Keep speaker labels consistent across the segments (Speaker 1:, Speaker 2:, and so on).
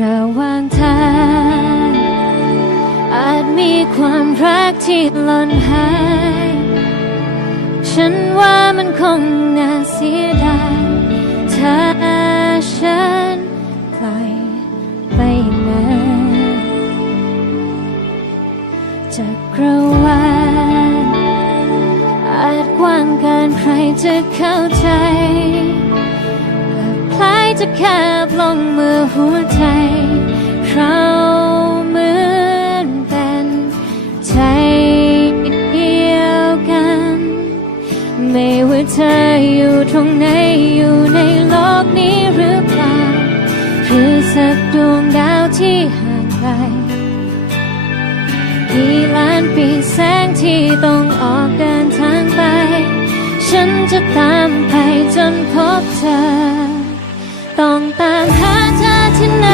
Speaker 1: ระหว่างทางอาจมีความรักที่หล่นหาย ฉันว่ามันคงน่าเสียดายถ้าฉันปล่อยไปนานจักรวาลอาจกว้างเกินใครจะเข้าใจ จะแคบลงเมื่อหัวใจ เราเหมือนเป็นใจเดียวกัน ไม่ว่าเธออยู่ตรงไหนอยู่ในโลกนี้หรือเปล่าหรือสักดวงดาวที่ห่างไกลกี่ล้านปีแสงที่ต้องออกเดินทางไป ฉันจะตามไปจนพบเธอ ต้องตามหาเธอที่ไหน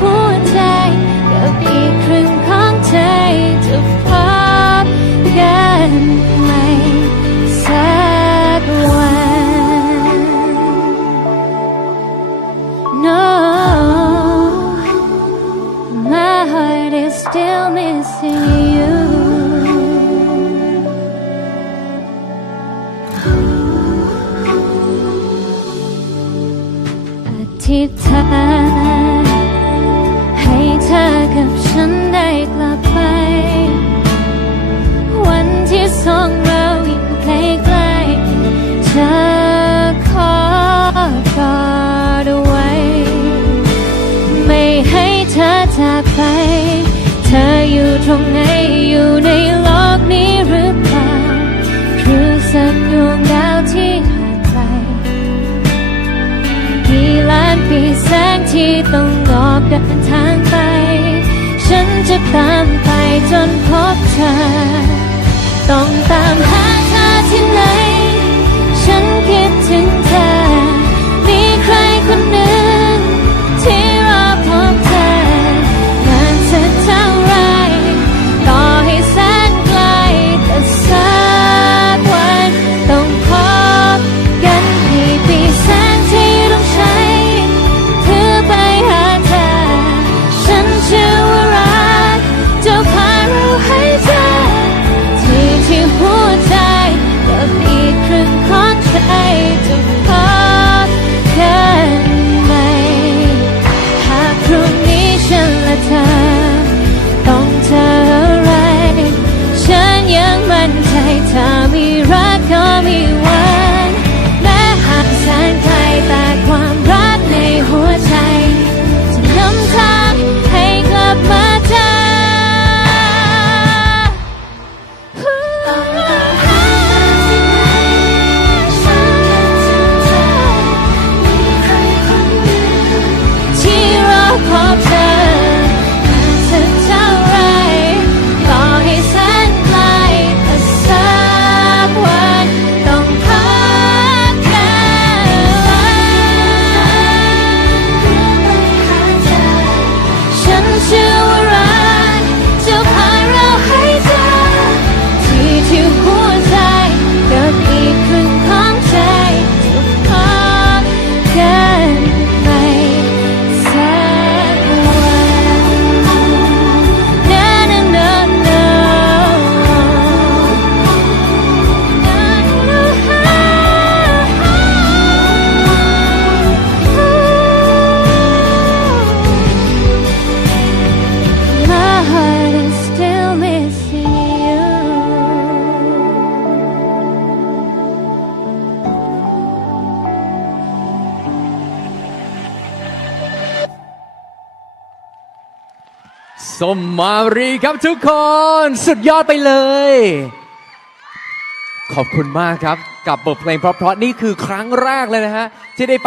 Speaker 1: หัวใจกับอีกครึ่งของใจจะพบกันไหมสักวัน No, my heart is still missing you. อ จากไป เธออยู่ตรงไหนอยู่ในโลกนี้หรือเปล่าหรือสักดวงดาวที่ห่างไกลกี่ล้านปีแสงที่ต้องออกเดินทางไป ฉันจะตามไปจนพบเธอ ต้องตามหาเธอที่ไหน
Speaker 2: สมมารีครับทุกคน สุดยอดไปเลย ขอบคุณมากครับ กับบทเพลงเพราะๆนี่คือครั้งแรกเลยนะฮะ ที่ได้ฟัง